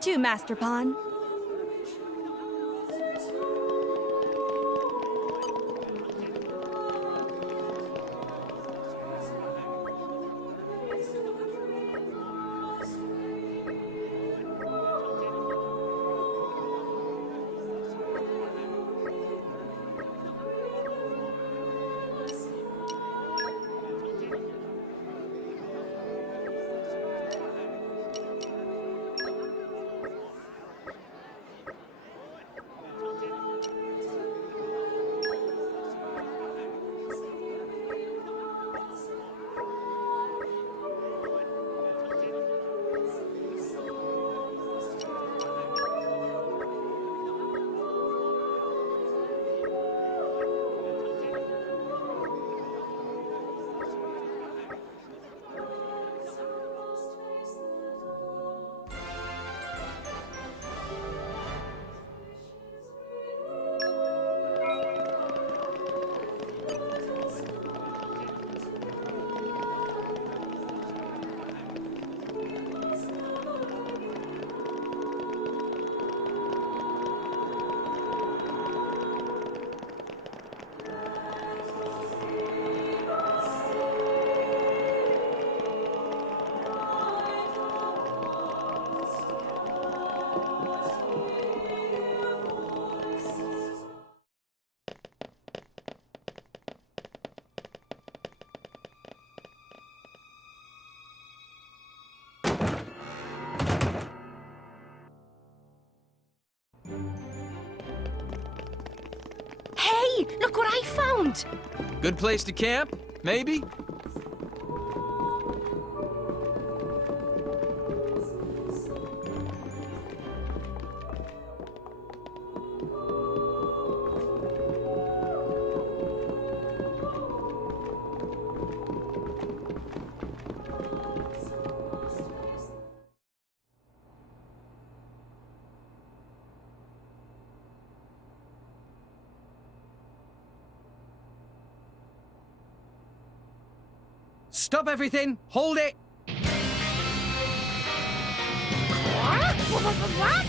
too, Master Pawn. Look what I found! Good place to camp, maybe? Stop everything! Hold it! What?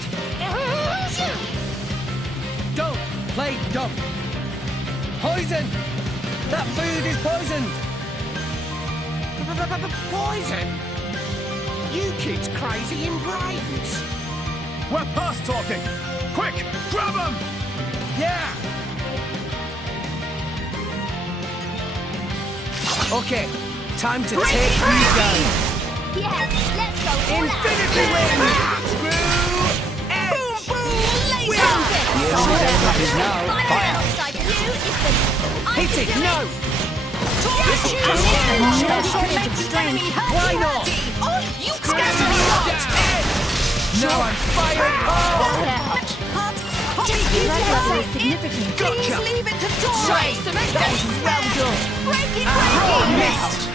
Don't play dumb! Poison! That food is poisoned! Poison? You kids crazy in brains. We're past talking! Quick, grab him! Yeah! Okay, time to take you down! Yes, let's go all Infinity out. Wind! Through Boom, boom, laser! is now fire! Outside of you is the... Hit it! No! Why not? Oh, you scatter a Now I'm fired! Oh! Significant. Please leave it to Dory to make That was well done! Break it, Oh, break it! missed!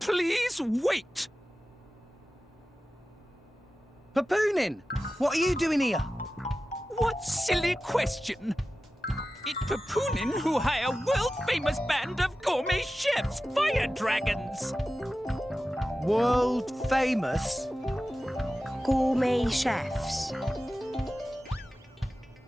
Please wait. Papoonin! What are you doing here? What silly question. It's Papoonin who hire world-famous band of gourmet chefs, fire dragons. World famous? Gourmet chefs.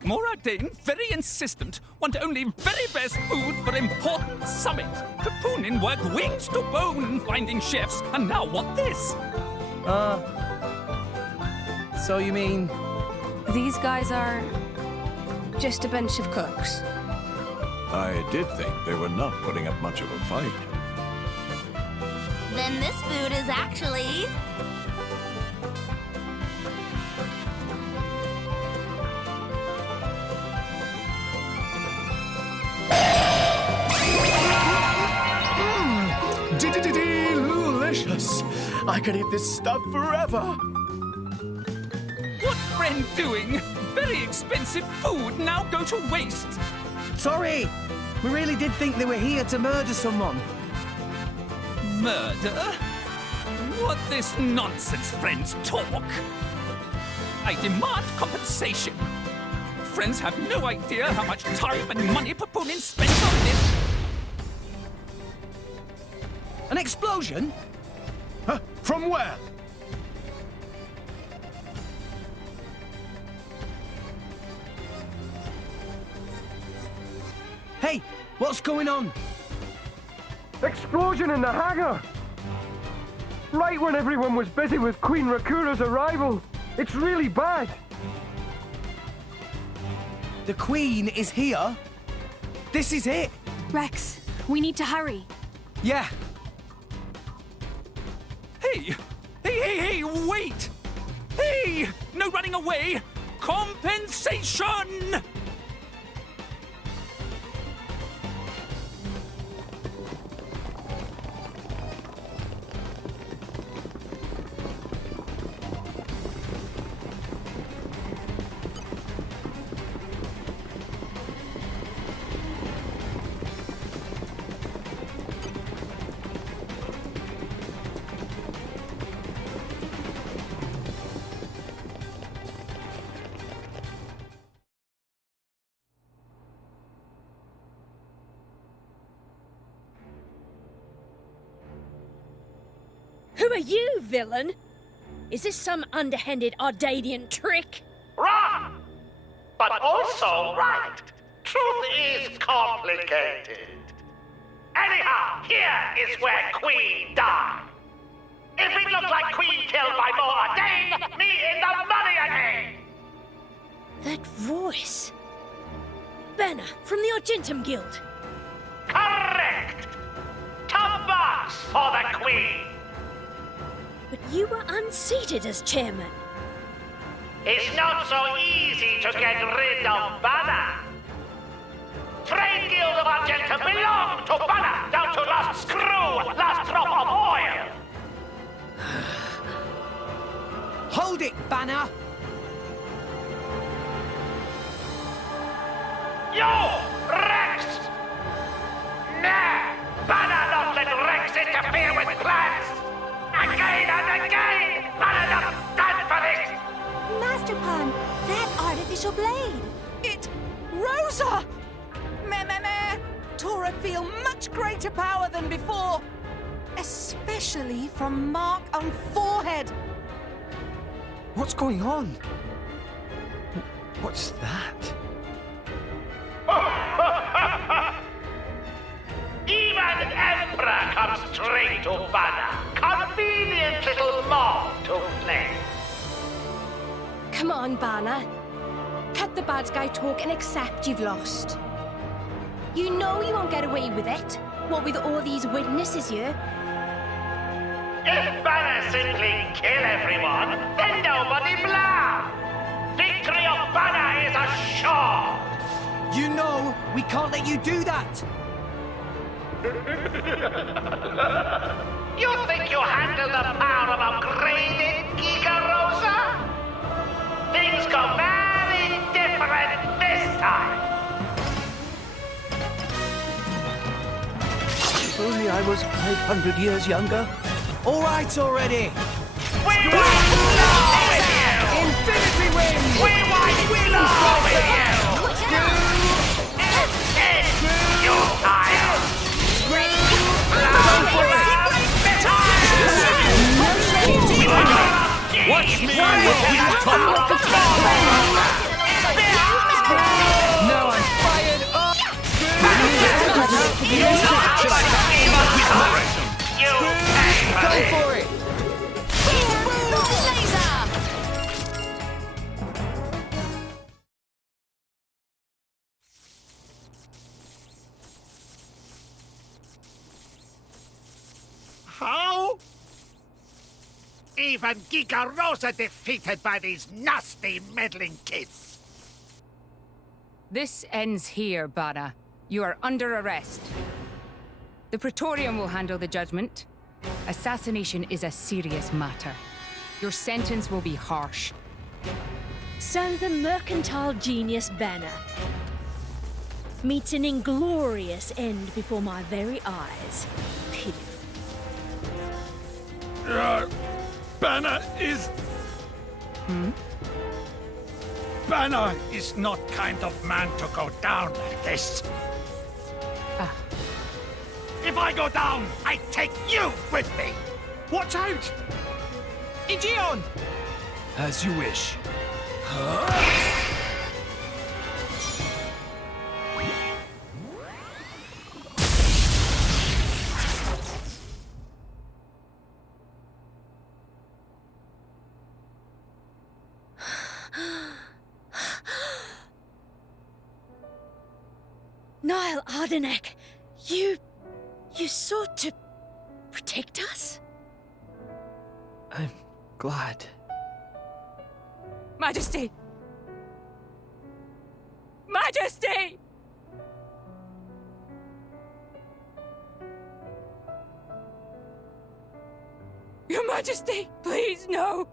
Moradane, very insistent, want only very best food for important summit. Papoonin work wings to bone finding chefs, and now want this. So you mean... These guys are just a bunch of cooks. I did think they were not putting up much of a fight. Then this food is actually... Delicious! I could eat this stuff forever! What friend doing? Very expensive food now go to waste. Sorry! We really did think they were here to murder someone. Murder? What this nonsense friends talk? I demand compensation. friends have no idea how much time and money Papunin spent on this. An explosion? From where? Hey, what's going on? Explosion in the hangar! Right when everyone was busy with Queen Rakura's arrival. It's really bad. The Queen is here? This is it? Rex, we need to hurry. Yeah. Hey, wait! Hey, no running away! Compensation! Who are you, villain? Is this some underhanded Ardadian trick? Wrong! But also right. Truth is complicated. Anyhow, here is where Queen died. If it looked like Queen killed by more Ardane, me in the money again! That voice. Banner from the Argentum Guild. Correct! Top box for the Queen! But you were unseated as chairman. It's not so easy to get rid of Banner. Trade Guild of Argentum belong to Banner, down to last screw, last drop of oil. Hold it, Banner! You, Rex! Nah, Banner not let Rex interfere with plans. Again and again, Banner not stand for this. Master Pan, that artificial blade. It... Rosa! Meh. Tora feel much greater power than before. Especially from mark on forehead. What's going on? What's that? Even Emperor comes straight to Banner. Convenient little mob to play. Come on, Banner. Cut the bad guy talk and accept you've lost. You know you won't get away with it. What with all these witnesses here? If Banner simply kill everyone, then nobody blah. Victory of Banner is assured. You know we can't let you do that! You think you handle the power of upgraded Giga Rosa? Things go very different this time. If only I was 500 years younger. All right already! We want blow with you! Infinity win! We want blow with you! You tire! Watch me with Now I'm fired up! Go for it! How? Even Giga Rosa defeated by these nasty meddling kids. This ends here, Banner. You are under arrest. The Praetorium will handle the judgment. Assassination is a serious matter. Your sentence will be harsh. So the mercantile genius Banner meets an inglorious end before my very eyes. Pitiful. Banner is... Banner is not kind of man to go down like this. If I go down, I take you with me. Watch out! Aegeon! As you wish. Niall Ardenek, you sought to protect us? I'm glad. Majesty! Majesty! Your Majesty, please, no!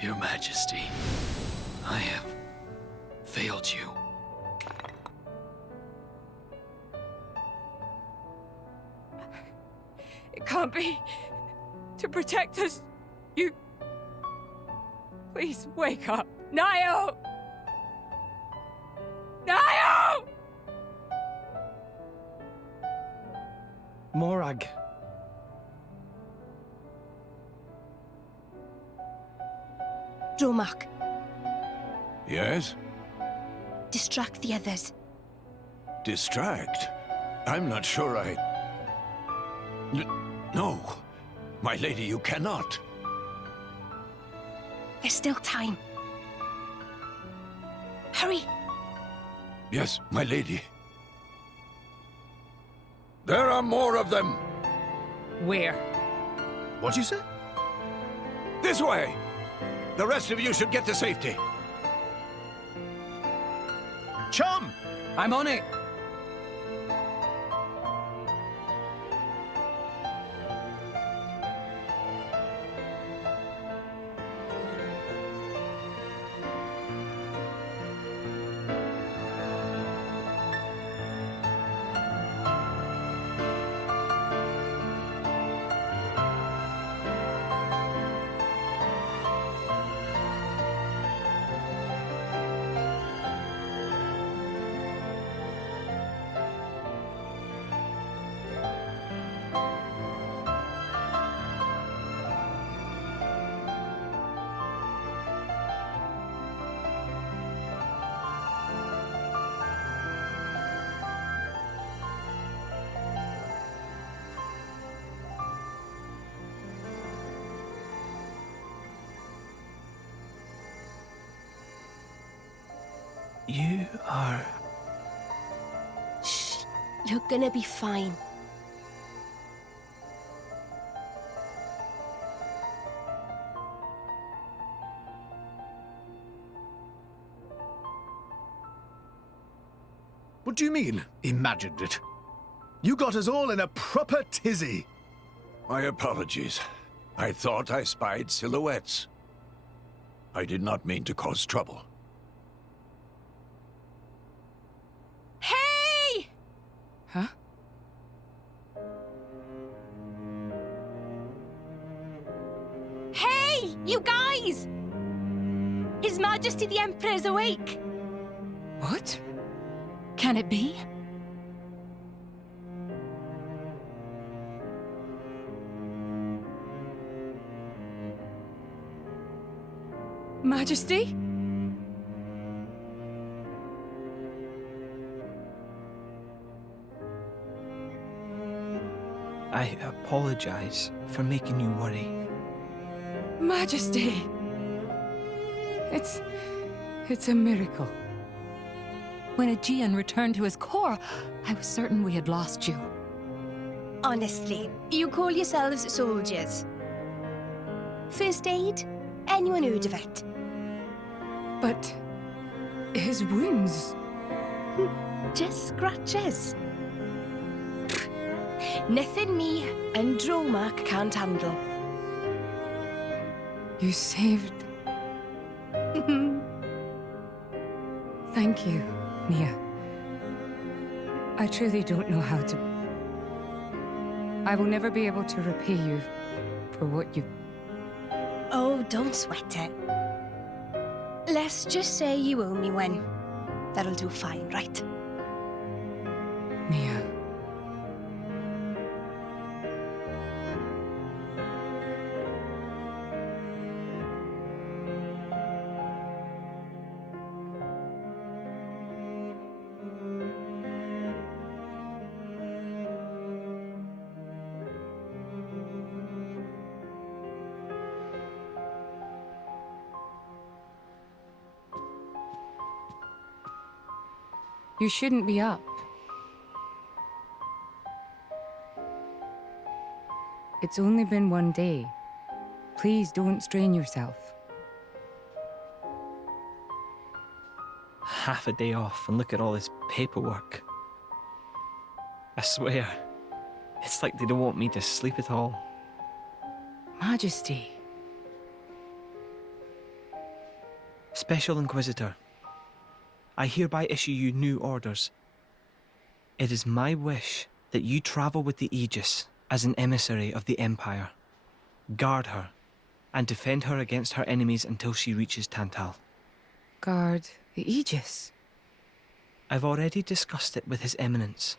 Your Majesty, I have failed you. It can't be. To protect us, you... Please, wake up. Niall! Niall! Morag. Dromark, Yes? distract the others. Distract? I'm not sure I... No. My lady, you cannot. There's still time. Hurry! Yes, my lady. There are more of them! Where? What'd you say? This way! The rest of you should get to safety. Chum! I'm on it. You are... Shh. You're gonna be fine. What do you mean, imagined it? You got us all in a proper tizzy. My apologies. I thought I spied silhouettes. I did not mean to cause trouble. Hey! Huh? Hey! You guys! His Majesty the Emperor is awake! What? Can it be? Majesty? I apologize for making you worry. Majesty! It's a miracle. When Aegeon returned to his core, I was certain we had lost you. Honestly, you call yourselves soldiers. First aid? Anyone heard of it? But his wounds... Just scratches. Nothing me and Dromark can't handle. You saved... Thank you, Mia. I truly don't know how to... I will never be able to repay you for what you... Oh, don't sweat it. Let's just say you owe me one. That'll do fine, right? Mia. You shouldn't be up. It's only been one day. Please don't strain yourself. Half a day off and look at all this paperwork. I swear, it's like they don't want me to sleep at all. Majesty. Special Inquisitor, I hereby issue you new orders. It is my wish that you travel with the Aegis as an emissary of the Empire. Guard her, and defend her against her enemies until she reaches Tantal. Guard the Aegis? I've already discussed it with His Eminence.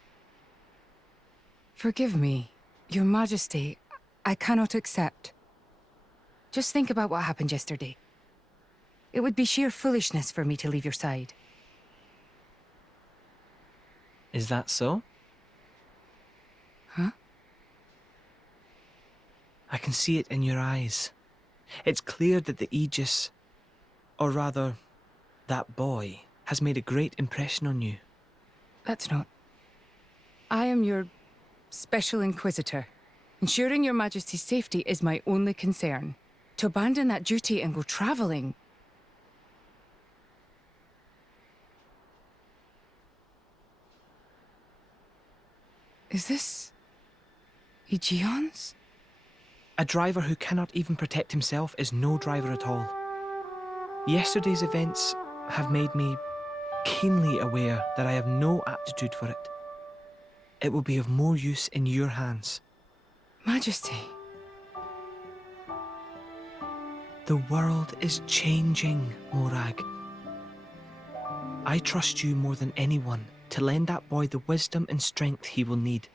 Forgive me, Your Majesty. I cannot accept. Just think about what happened yesterday. It would be sheer foolishness for me to leave your side. Is that so? Huh? I can see it in your eyes. It's clear that the Aegis, or rather, that boy, has made a great impression on you. That's not... I am your Special Inquisitor. Ensuring Your Majesty's safety is my only concern. To abandon that duty and go traveling... Is this... Aegeon's? A driver who cannot even protect himself is no driver at all. Yesterday's events have made me keenly aware that I have no aptitude for it. It will be of more use in your hands. Majesty. The world is changing, Morag. I trust you more than anyone to lend that boy the wisdom and strength he will need.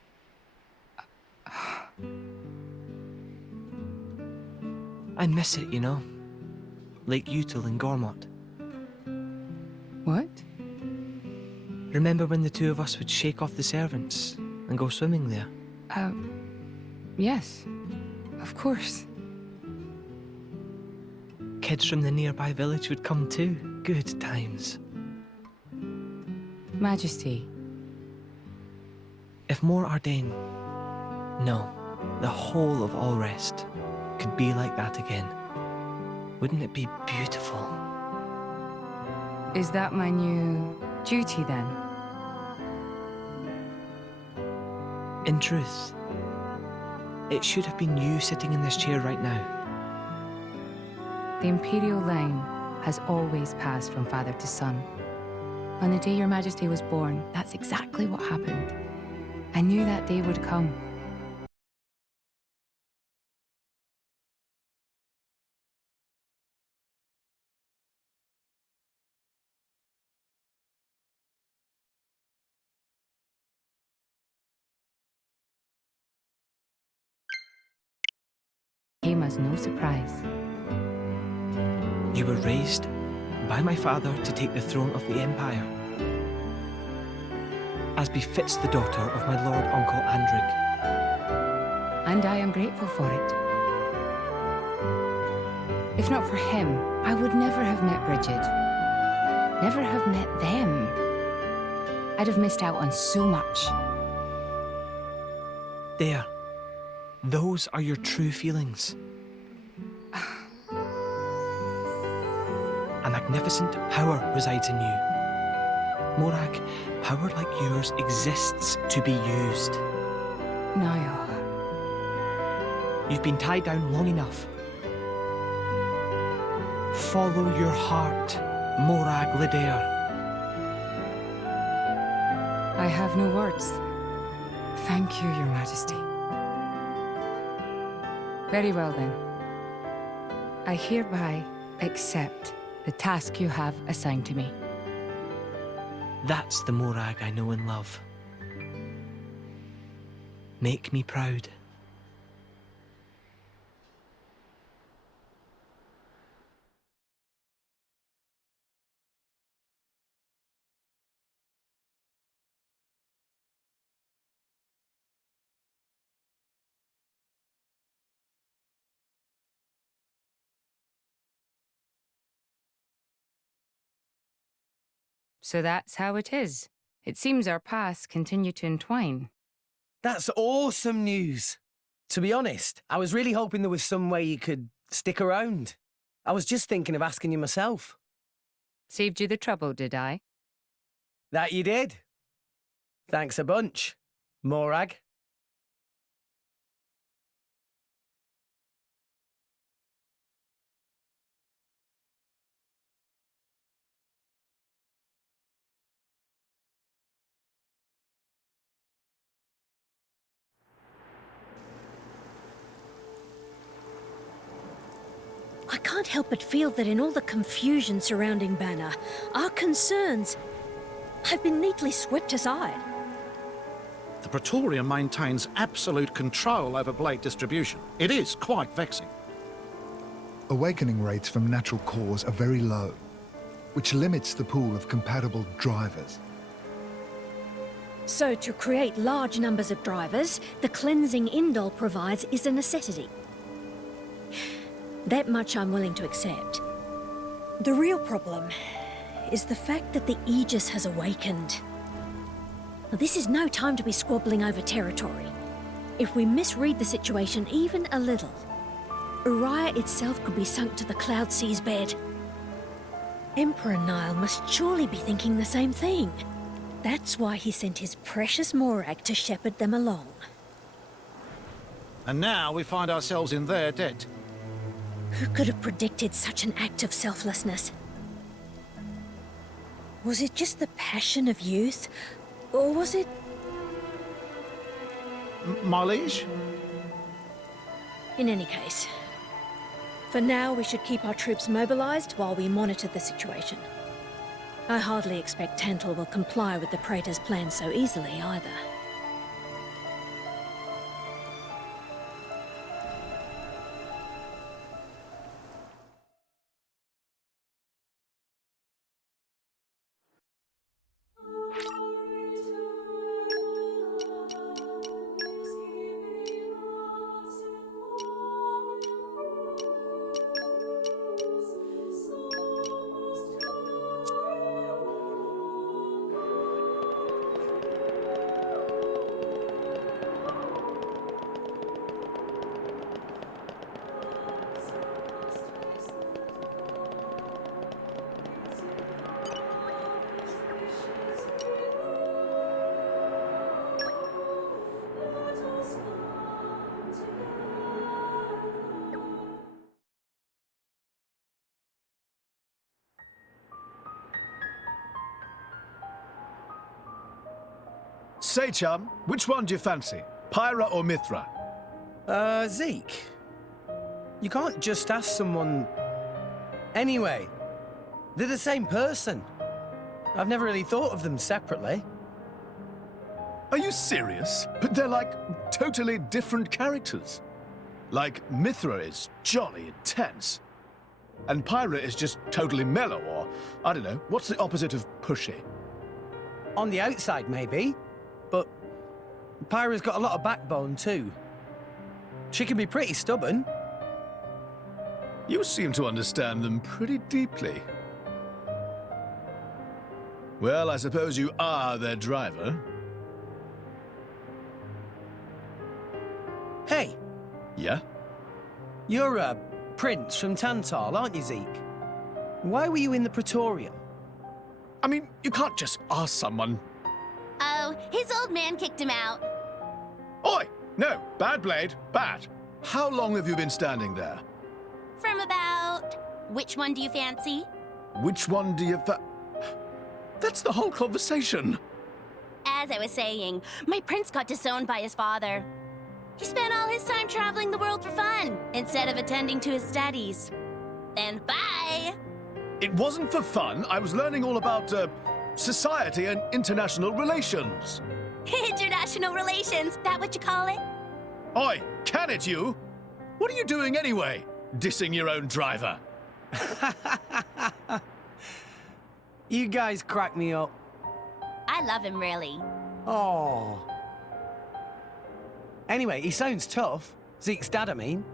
I miss it, you know. Lake Util and Gormott. What? Remember when the two of us would shake off the servants and go swimming there? Yes. Of course. Kids from the nearby village would come too. Good times. Majesty. If more Ardain, no, the whole of Allrest, could be like that again, wouldn't it be beautiful? Is that my new duty then? In truth, it should have been you sitting in this chair right now. The Imperial line has always passed from father to son. On the day Your Majesty was born, that's exactly what happened. I knew that day would come. Came as no surprise. You were raised by my father to take the throne of the Empire, as befits the daughter of my Lord Uncle Andric. And I am grateful for it. If not for him, I would never have met Bridget. Never have met them. I'd have missed out on so much. There. Those are your true feelings. A magnificent power resides in you. Morag, power like yours exists to be used. Niall. You've been tied down long enough. Follow your heart, Morag Lidair. I have no words. Thank you, Your Majesty. Very well then. I hereby accept the task you have assigned to me. That's the Morag I know and love. Make me proud. So that's how it is. It seems our paths continue to entwine. That's awesome news. To be honest, I was really hoping there was some way you could stick around. I was just thinking of asking you myself. Saved you the trouble, did I? That you did. Thanks a bunch, Morag. I can't help but feel that in all the confusion surrounding Banner, our concerns have been neatly swept aside. The Praetorium maintains absolute control over blade distribution. It is quite vexing. Awakening rates from natural cores are very low, which limits the pool of compatible drivers. So to create large numbers of drivers, the cleansing Indol provides is a necessity. That much I'm willing to accept. The real problem is the fact that the Aegis has awakened. Now, this is no time to be squabbling over territory. If we misread the situation even a little, Uriah itself could be sunk to the Cloud Sea's bed. Emperor Nile must surely be thinking the same thing. That's why he sent his precious Morag to shepherd them along. And now we find ourselves in their debt. Who could have predicted such an act of selflessness? Was it just the passion of youth? Or was it... My liege? In any case, for now we should keep our troops mobilized while we monitor the situation. I hardly expect Tantal will comply with the Praetor's plan so easily either. Say, chum, which one do you fancy? Pyra or Mithra? Zeke. You can't just ask someone... Anyway, they're the same person. I've never really thought of them separately. Are you serious? But they're like totally different characters. Like, Mithra is jolly intense. And Pyra is just totally mellow, or, I don't know, what's the opposite of pushy? On the outside, maybe. But Pyra's got a lot of backbone, too. She can be pretty stubborn. You seem to understand them pretty deeply. Well, I suppose you are their driver. Hey! Yeah? You're a prince from Tantal, aren't you, Zeke? Why were you in the Praetorium? I mean, you can't just ask someone. Oh, his old man kicked him out. Oi! No, bad blade, bad. How long have you been standing there? From about... Which one do you fancy? Which one do you That's the whole conversation. As I was saying, my prince got disowned by his father. He spent all his time traveling the world for fun, instead of attending to his studies. Then bye! It wasn't for fun. I was learning all about, society and international relations. International relations, that what you call it? Oi, can it you? What are you doing anyway? Dissing your own driver. You guys crack me up. I love him, really. Oh. Anyway, he sounds tough. Zeke's dad, I mean.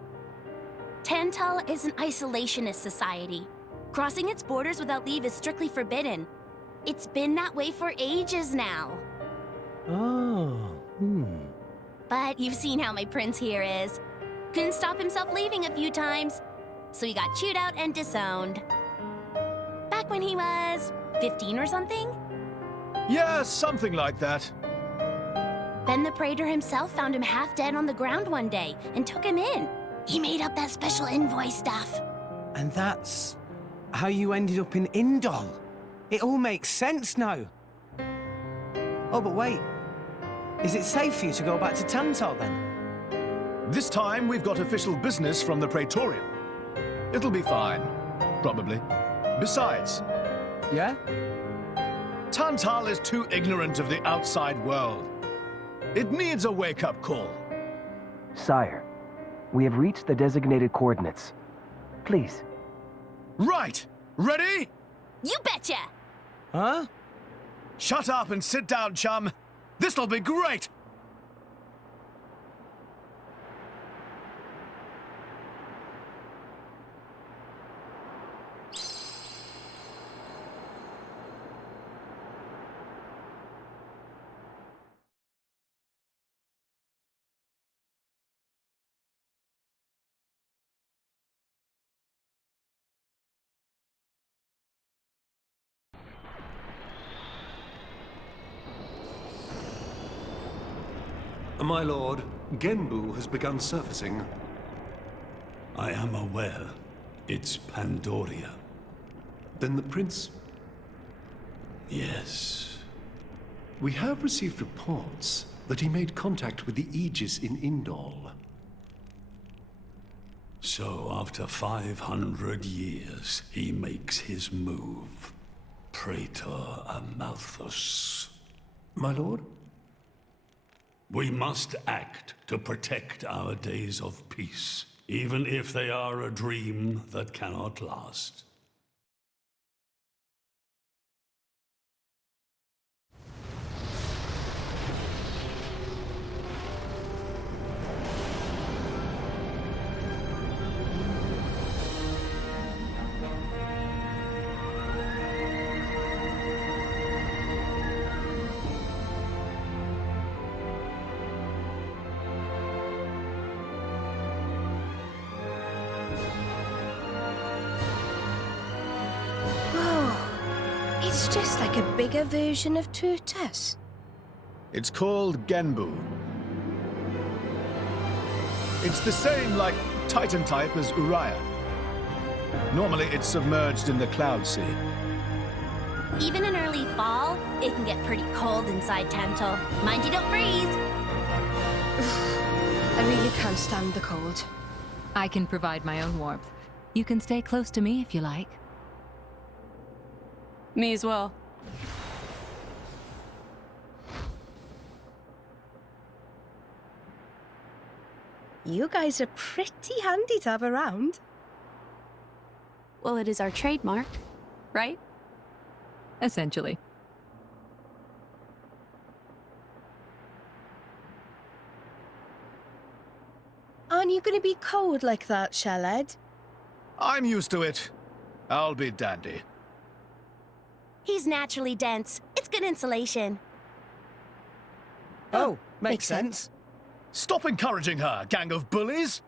Tantal is an isolationist society. Crossing its borders without leave is strictly forbidden. It's been that way for ages now. Oh, But you've seen how my prince here is. Couldn't stop himself leaving a few times, so he got chewed out and disowned. Back when he was 15 or something? Yeah, something like that. Then the praetor himself found him half dead on the ground one day and took him in. He made up that special envoy stuff. and that's how you ended up in Indol. It all makes sense now. Oh, but wait. Is it safe for you to go back to Tantal, then? This time, we've got official business from the Praetorium. It'll be fine. Probably. Besides... Yeah? Tantal is too ignorant of the outside world. It needs a wake-up call. Sire, we have reached the designated coordinates. Please. Right! Ready? You betcha! Huh? Shut up and sit down, chum. This'll be great! My lord, Genbu has begun surfacing. I am aware. It's Pandoria. Then the prince... Yes. We have received reports that he made contact with the Aegis in Indol. So after 500 years, he makes his move. Praetor Amalthus. My lord? We must act to protect our days of peace, even if they are a dream that cannot last. It's just like a bigger version of Turtus. It's called Genbu. It's the same, like, Titan type as Uriah. Normally, it's submerged in the Cloud Sea. Even in early fall, it can get pretty cold inside Tantal. Mind you don't freeze! I really can't stand the cold. I can provide my own warmth. You can stay close to me if you like. Me as well. You guys are pretty handy to have around. Well, it is our trademark, right? Essentially. Aren't you going to be cold like that, Shellhead? I'm used to it. I'll be dandy. He's naturally dense. It's good insulation. Oh, makes sense. Stop encouraging her, gang of bullies!